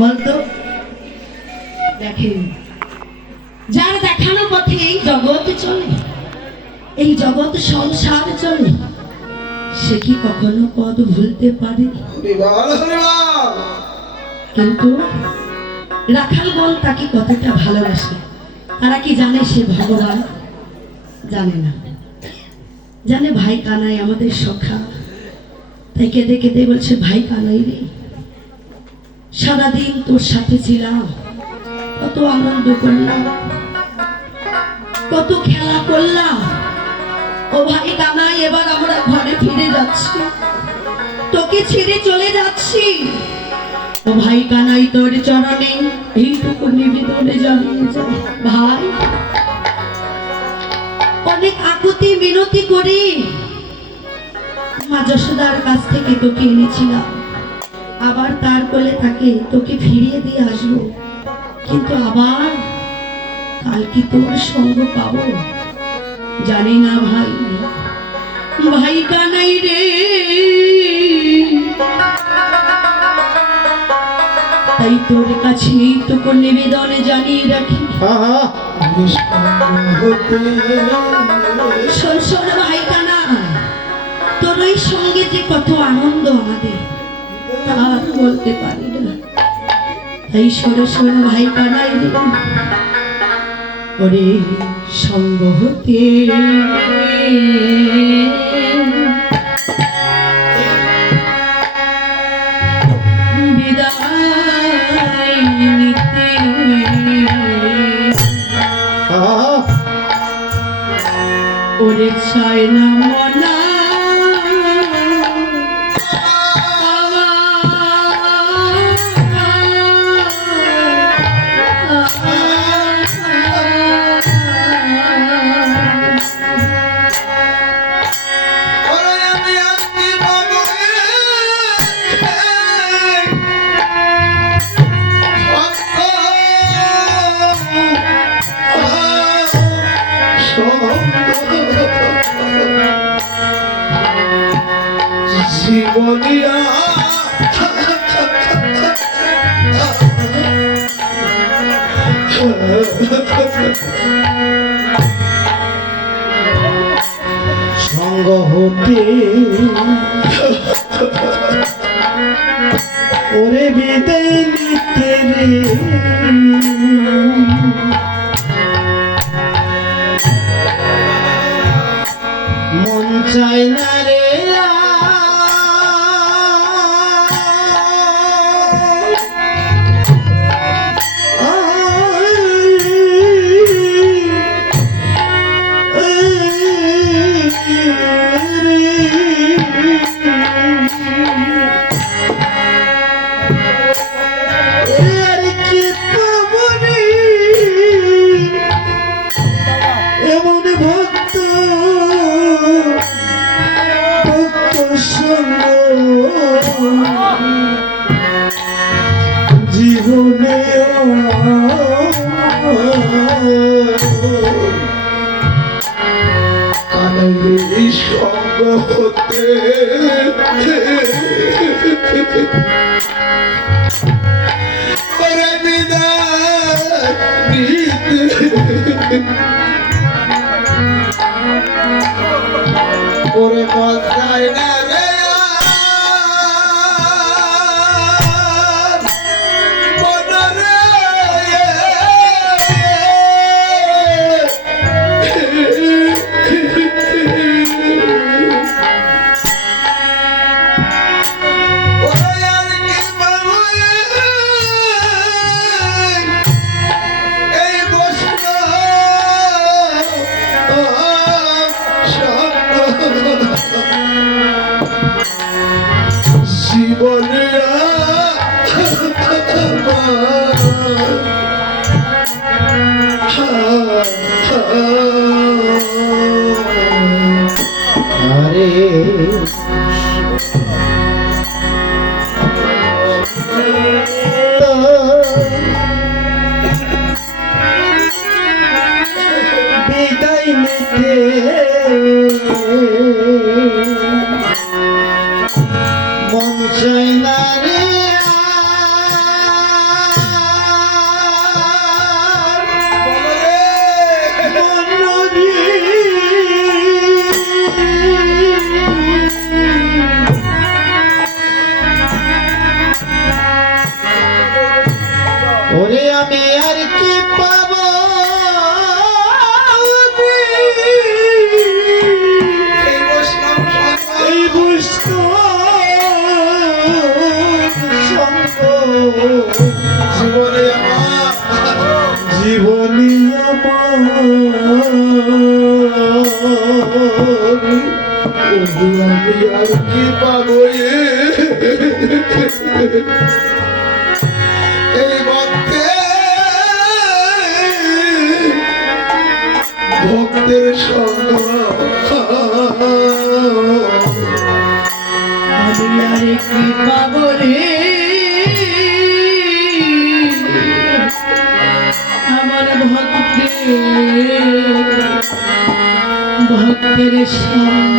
বলতো দেখেন, যার দেখানো পথে এই জগৎ চলে, এই জগৎ সংসার চলে, সে কি কখনো পদ ভুলতে পারে? কিন্তু রাখালগণ তাকে কতটা ভালোবাসে, তারা কি জানে সে ভগবান? জানে না। জানে ভাই কানাই আমাদের সখা, তাই কেঁদে কেঁদে বলছে, ভাই কানাই রে, সারাদিন তোর সাথে ছিলাম, কত আনন্দ করলাম, কত খেলা করলাম। ও ভাই কানাই, এবার আমরা ঘরে ফিরে যাচ্ছি, তোকে ছেড়ে চলে যাচ্ছি। ও ভাই কানাই, তোর চরণে এইটুকু নিবেদনে জানিয়ে যায়, ভাই অনেক আকুতি মিনতি করি মা যশোদার কাছ থেকে তোকে এনেছিলাম, আবার তার কোলে তাকে তোকে ফিরিয়ে দিয়ে আসবো, কিন্তু আবার কাল কি তোর সঙ্গ পাবো জানি না ভাই। ভাই কানাই রে, তাই তোর কাছে এইটুকু নিবেদনে জানিয়ে রাখি, শোন শোন ভাই কানাই, তোর ওই সঙ্গে যে কত আনন্দ আমাদের আর বলতে পারি না। তাই সরে সরে ভাই কানাই রে, ওরে সঙ্গ হতে বিদায় নিতে, ওরে চায় না মনা জীবনিয়া সঙ্গ হতে ওরে বিদায় নিতে রে, মন চায় না রে, জীবনে কানাই সঙ্গ হতে ওরে বিদায় নিতে, ওরে মজায় না রে, জীবনিয়া আরে বিদায় নিতে মন চায় না রে, আমি আর কি পাবো এই জীবনে জীবনী আমি আর কি পাবো এই ভক্তের সঙ্গ আমি আর কি পাবো রে আমার ভক্তের সঙ্গ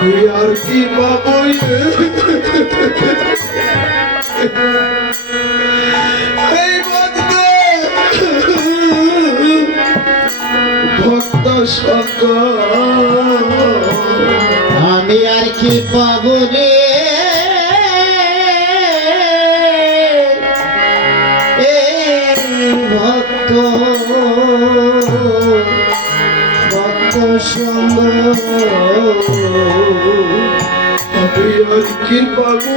আমি আর কি পাবো এই ভক্ত সঙ্গ আমি আর কি পাবো রে ভক্ত ভক্ত সঙ্গ আমি আর কি পাবো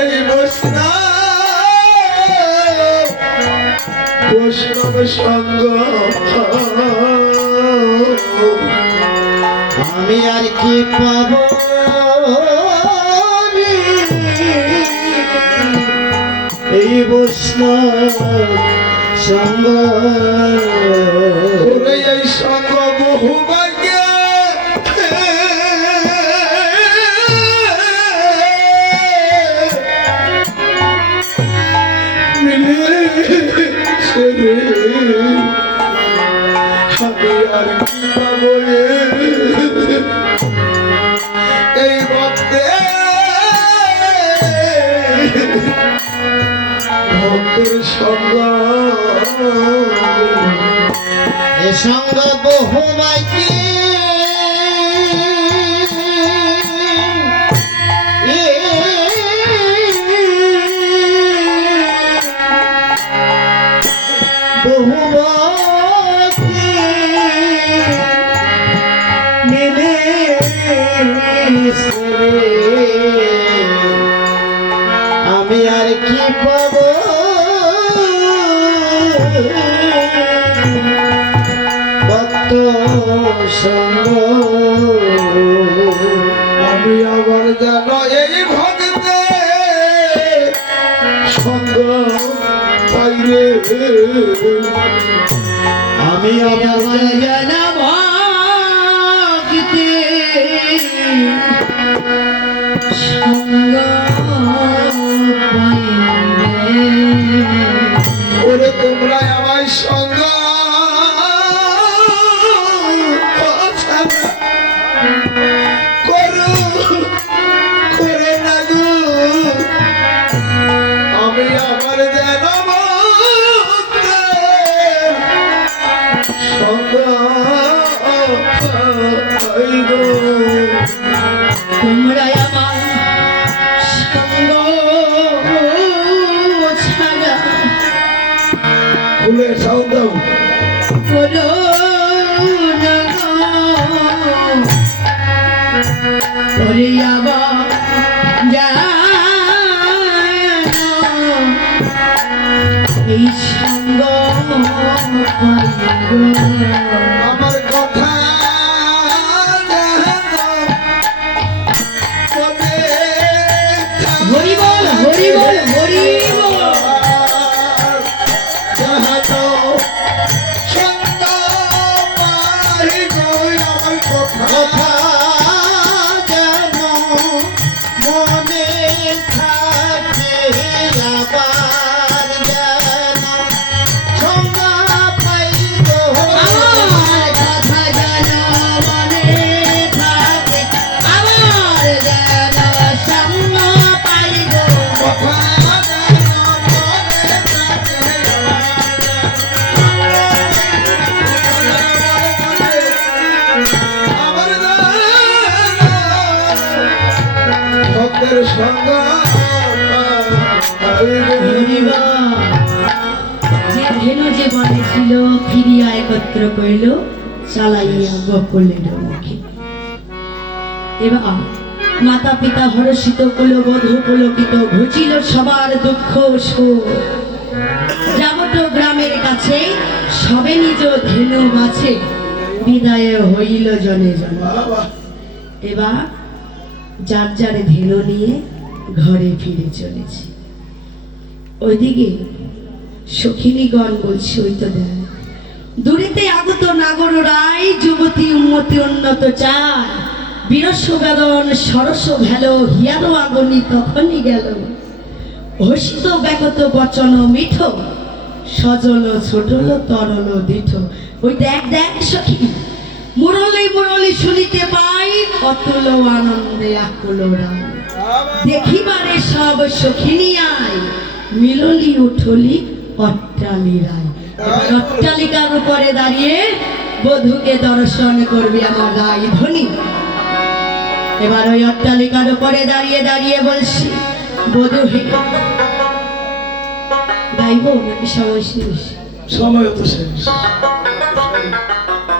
এই বৈষ্ণব সঙ্গ আমি আর কি পাবো এই বৈষ্ণব সঙ্গ এই সঙ্গ বহু ভাগ্য আমি আর কি পাবো এই ভক্তের সঙ্গ এ সঙ্গ বহু মাইকি বহু মিলে আমি আর কি পাবো ভক্ত সঙ্গ আমি আবার জানো এই ভক্তে সঙ্গ পাইলে আমি আবার জানাব সঙ্গ ওরে তোমরা আমার সঙ্গ করো করে না গো আমি আমার যেন সঙ্গ তোমরা আমার সঙ্গ ছাড়া ফুলের সাউন্ড দাও করো না ওরে আবার এই সঙ্গ আমার কথা হরি বল হরি বল হরি বল কথা যেন মনে থাকে আবার যেন সঙ্গ পাইব সঙ্গ হরিবা, যে ধেনু যে বনে ছিল ফিরিয়া একত্র কইল চালাইয়া গোকুলের মুখে। এবার মাতা পিতা হর্ষিত কুলবধূ পুলকিত ঘুচিল সবার দুঃখ শোক। যাবত গ্রামের কাছে সবে নিজ ধেনু গাছে বিদায় হইল জনে জনে। এবার যার যার ধেনু নিয়ে ঘরে ফিরে চলেছে। ওইদিকে সখিনীগণ বলছে, ওই তো দেখ দূরেতে আগত নাগর রায় যুবতী উন্মতি উন্নত চায় বিরস বেদন সরস ভেল হিয়ারো আগনি তখনই গেল হসিত ব্যাকত বচন মিঠ সজল ছোটল তরল দিঠ। ওই দেখ দেখ সখী মুরলি মুরলি শুনিতে পাই অতুল আনন্দে আকুল রায় দেখিবারে সব সখিনী আয় মিললি উঠলি অট্টালি রায়। এবার অট্টালিকার উপরে দাঁড়িয়ে বধূকে দর্শন করবি আমার রায় ধ্বনি। এবার ওই অট্টালিকার উপরে দাঁড়িয়ে দাঁড়িয়ে বলছি, বধূ হে গাইব নাকি সময় শেষ? সময় তো শেষ।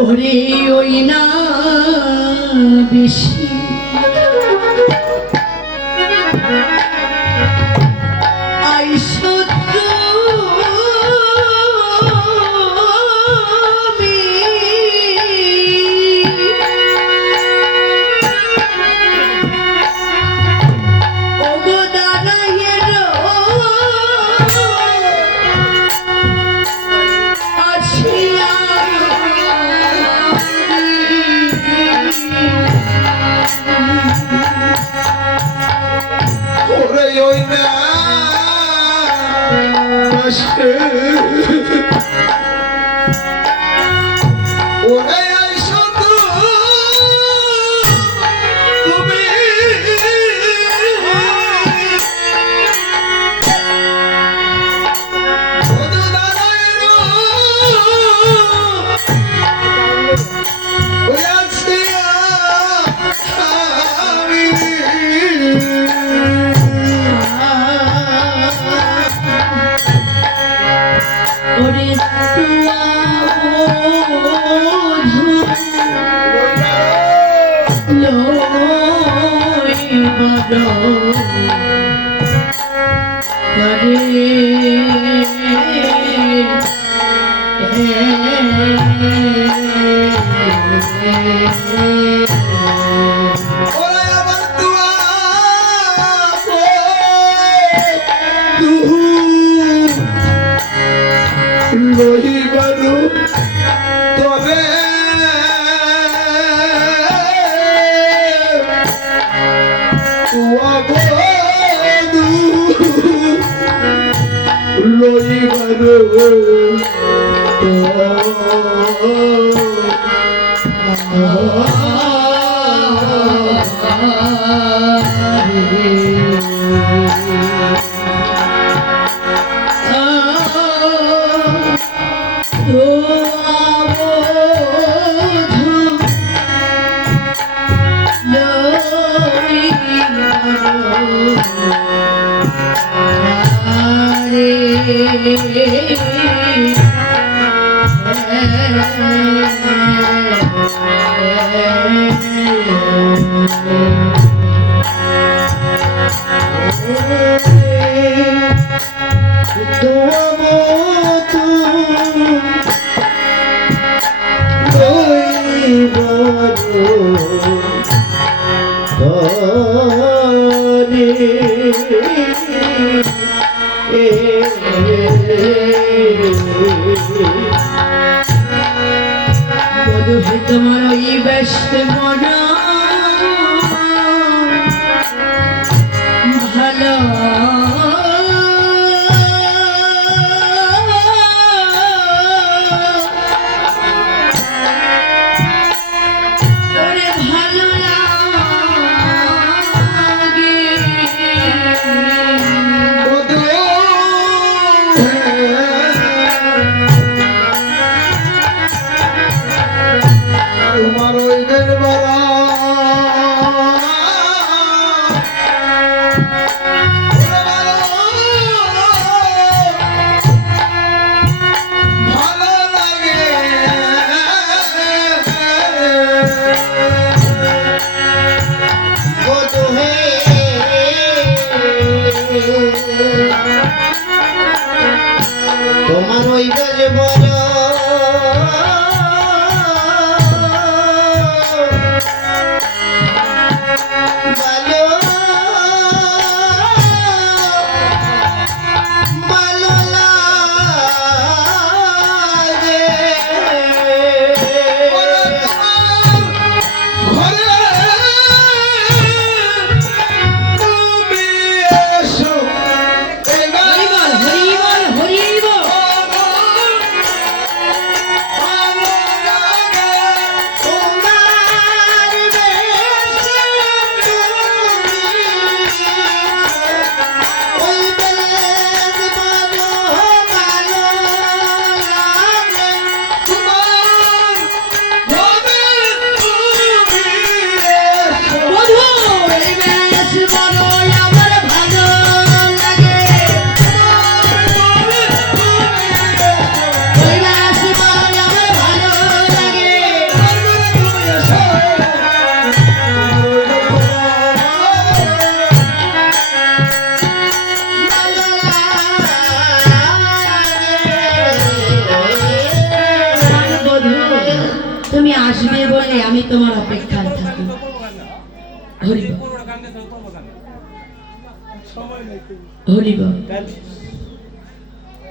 ওরে ওই না বেশি আই শত্রু ওরে ওই না পাশে ওরে আইসো তো তুমি বধূ দাঁড়ায় ওই আছি আমি ওরে তুয়া বধূ লই বড় ওরে আমার তুয়া লইবারু তবে বধূ লইবারু বধূ হে তোমার ওই ব্যস্ত মনা ভালো ওরে ভালো লাগে তোমার ওই বেলা হরিব হরিব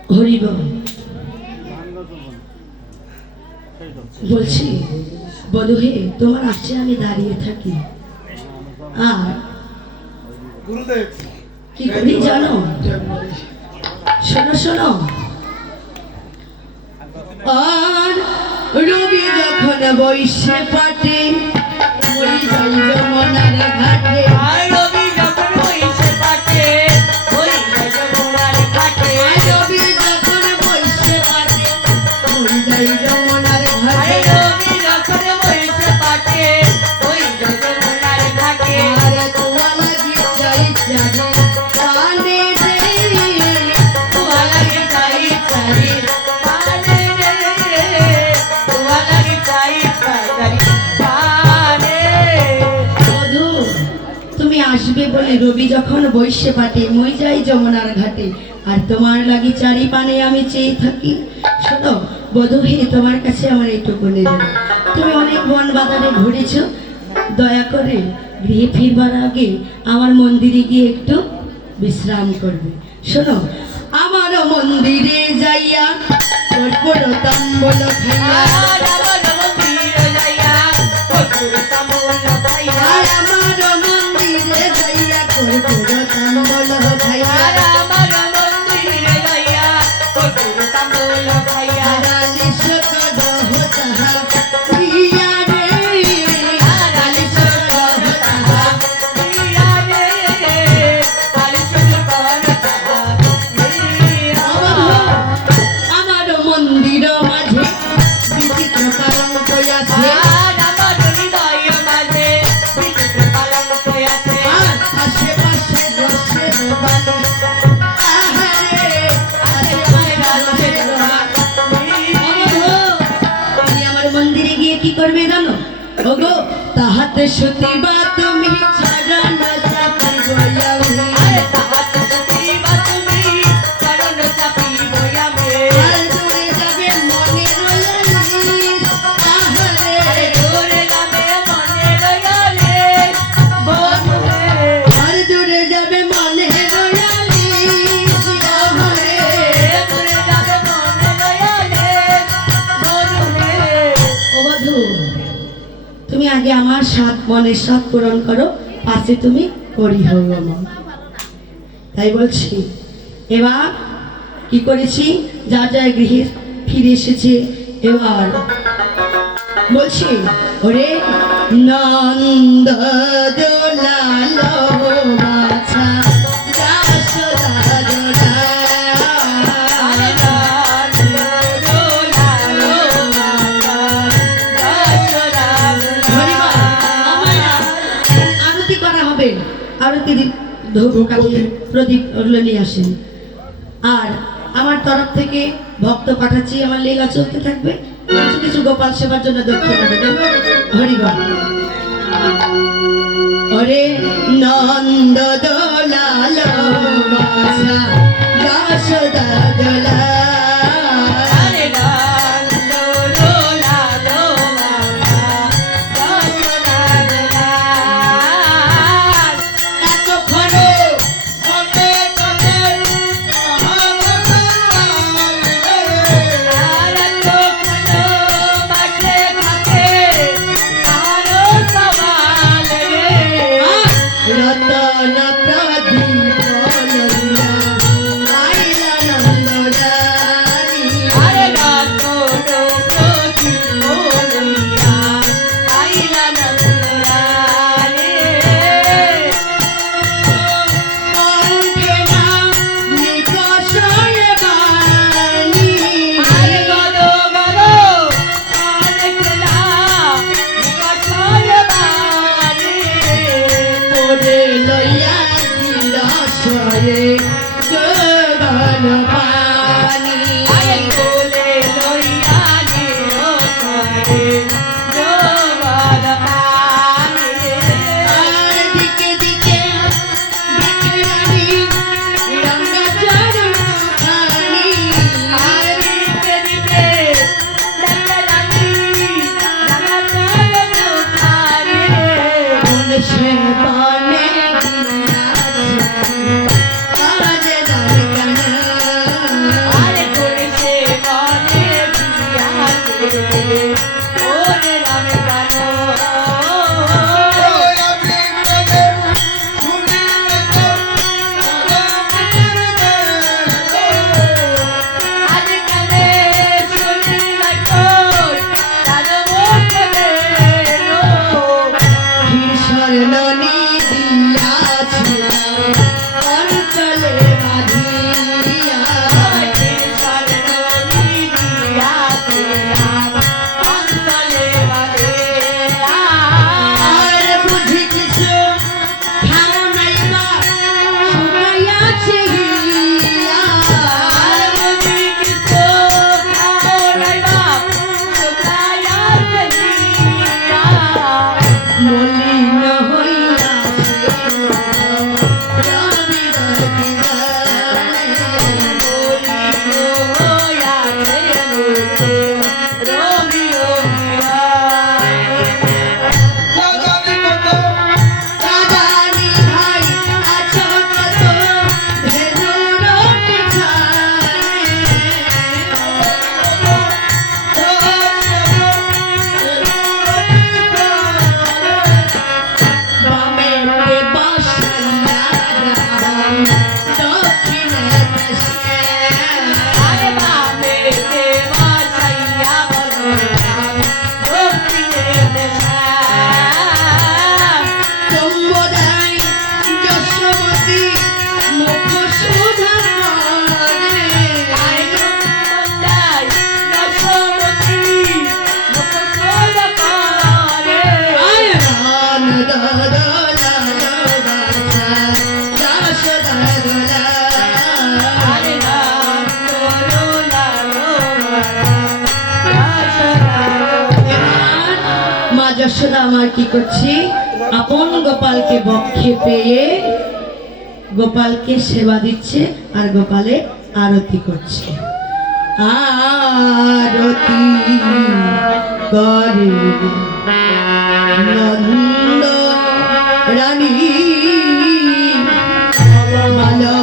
হরিব বলছি বধূ হে তোমার আশে আমি দাঁড়িয়ে থাকি আর গুরুদেব কি করি জানো শোনো শোনো আর রবি যখন বৈশে পাটে ওই যাই যমুনার ঘাটে আর রবি যখন বইসে পাটে ওই যমুনার ঘাটে আর রবি যখন বৈশে পাটে ওই যাই যমুনার আর ঘাটে রবি যখন বইসে পাটে ওই যমুনার ঘাটে আর তোমার লাগি চাই চারে পানে রে তোমার লাগি চাই চারি পানে রে তোমার লাগি চাই চারি পানে বধূ তুমি আসবে বলে রবি যখন বৈশে পাটে মই যাই যমুনার ঘাটে আর তোমার লাগি চারি পানে আমি চেয়ে থাকি শোনো বধূ হে তোমার কাছে আমার এইটুকু নিবেদন তুমি অনেক বন বাজারে ঘুরেছো দয়া করে গৃহে ফিরবার আগে আমার মন্দিরে গিয়ে একটু বিশ্রাম করবে শোনো আমার মন্দিরে যাইয়া কর্পূর তাম্বল খাইয়া আর আমার মন্দিরে যাইয়া কর্পূর তাম্বুল খাইয়া আর আমার মন্দিরে যাইয়া কর্পূর তাম্বল খাইয়া আর আমার মন্দিরে যাইয়া কর্পূর তাম্বুল খাইয়া আরালিশ কদহ তাহা প্রিয়া রে আরালিশ কদহ তাহা প্রিয়া রে আলিশন কর তাহা প্রিয়া আমার মন্দির মাঝে বিচিত্র পালঙ্ক আছে আর আমার হৃদয় মাঝে বিচিত্র পালঙ্ক আছে আর আশেপাশে বসে বালি আহারে আশেপাশে বসে তুমি আমার মন্দিরে গিয়ে কি করবে জানো ওগো তাহাতে সতীবা তুমি চরণ চাপি বয়ামি আরে তাহাত সতীবা তুমি চরণ চাপি বয়ামে আর দূরে যাবে মনে রয়ালিস আহারে আরে দূরে যাবে মনে রয়ালে বন্ধুরে আর দূরে যাবে মনে রয়ালিস আহারে দূরে যাবে মনে রয়ালে বন্ধুরে ও বধূ তুমি আগে আমার সাত মনের সাত পূরণ করো পাশে তুমি করি হব তাই বলছি এবার কি করেছি যা যা গৃহে ফিরে এসেছে এবার বলছি ওরে নন্দ দোলাল বাছা যশোদা আরে দোলাল লালো লালো যশোদা হরিবা, আমার না আরতি করা হবে আরতি ধূপ কাঠি প্রদীপ ওগুলো নিয়ে আসেন আর আমার তরফ থেকে ভক্ত পাঠাচ্ছি আমার লীলা চলতে থাকবে কিছু কিছু গোপাল সেবার জন্য দক্ষিণা দেবেন হরিবা ওরে নন্দ দোলাল বাছা যশোদা দোলাল আরে লালো লালো যশোদা এতক্ষণে কতে কতে আর তো খানো মাঠে থাকে আরো সওয়াল রে রতন মনে দিয়াছি কাজে দাও কেন আরে করেছে মনে দিয়াছে ওরে রাম গান ওই আমি কানে শুনিলে তোর আজ কানে শুনি না তোর কানে মুখে নো স্বর্ণনি দিয়াছি অঞ্চলে বাঁধিয়া আরে সরণি দিয়াছে অন্তলে বারে আর বুঝি কিছু খাও নাই বা শুকাইয়াছে গিয়া আর মুদি কিসো খাও নাই বাপ সুখায়া সহিয়া মলিন হইয়াছে রবিবার দিবায় লাগানি কত কাদানি ভাই আছো কত ভেদুর পিছায় বামেতে বসাইয়া রাম দক্ষিণে দেশে কুম্ভদাই যশোমতী মুখ সুধা আয়রন দদলা বাসা যশোদা দোলা মা যশোদা আমার কি করছি আপন গোপালকে বক্ষে পেয়ে গোপালকে সেবা দিচ্ছে আর গোপালে আরতি করছে আরতি করে নন্দ রানী মালা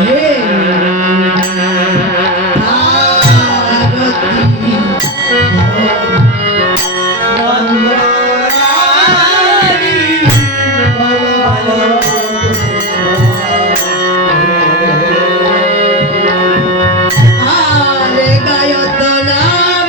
হে আরতি আরে গায়ত নাম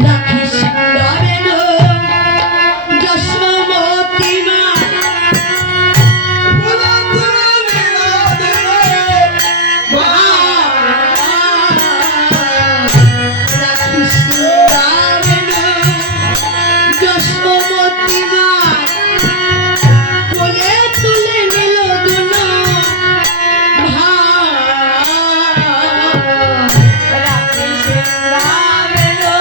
রাখিস নরেন যশোমতী মা রাখিস নরেন যশোমতী মা কোলে তুলে নিল দুনো ভাই রাখি সিংহাবেলো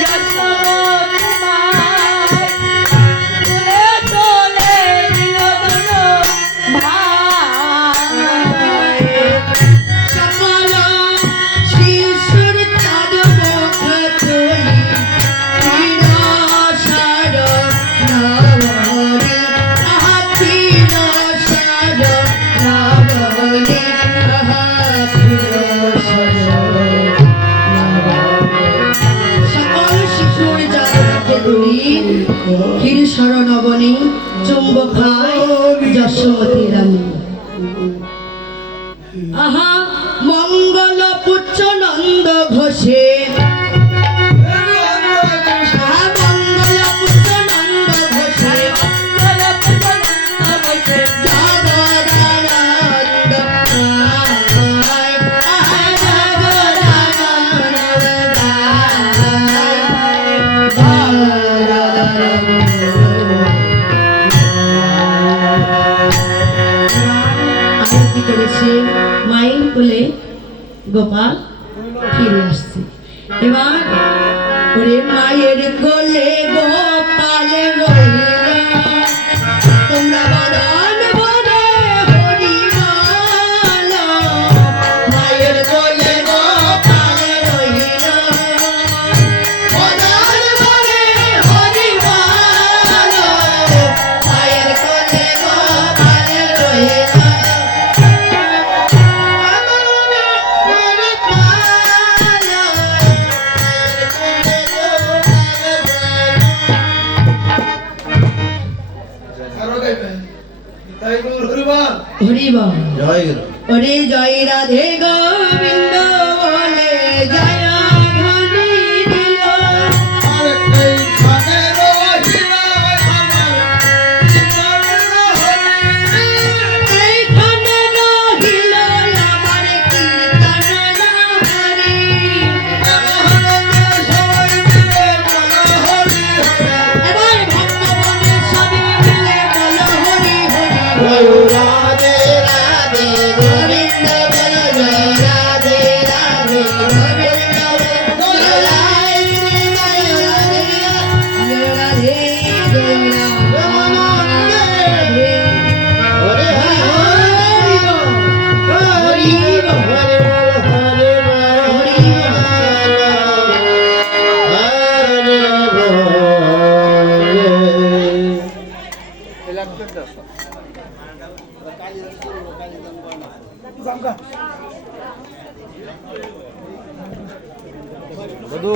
যশোমতী মাই তুলে তোলে দিল দুনো ভাই সকল শিশুর চাঁদ মুখ তুলি তিরসার নবনী আহা তিরসার নবনী আহা তিরসার সকল শিশুর চাঁদ মুখে তুলি ক্ষীরসর নবনী চুম্বক খায় যশোমতী রানী আহা মঙ্গল পুচ্ছ নন্দ ঘোষে আহা মঙ্গল পুচ্ছ নন্দ ঘোষে জগদানন্দ গায়, আহা জগদানন্দ আরতি করেছে মায়ের কোলে গোপাল ফিরে আসছে এবার ওরে মায়ের কোলে গোপাল রহিলা তোমরা বদন বনে হরিমাল মায়ের কোলে গোপাল রহিলা বদন বনে হরিমাল মায়ের কোলে গোপাল রহিলা হরিবল ওরে জয় রাধে গোবিন্দ বলে জয় ধনী দিল এইখানে রহিল আমার কীর্তন হরি এবার ভক্তগণে সবে মিলে বলো হরি হরি রাধে রাধে গোবিন্দ বল জয় রাধে রাধে গোবিন্দ বল রাধে রাধে রাধে বধু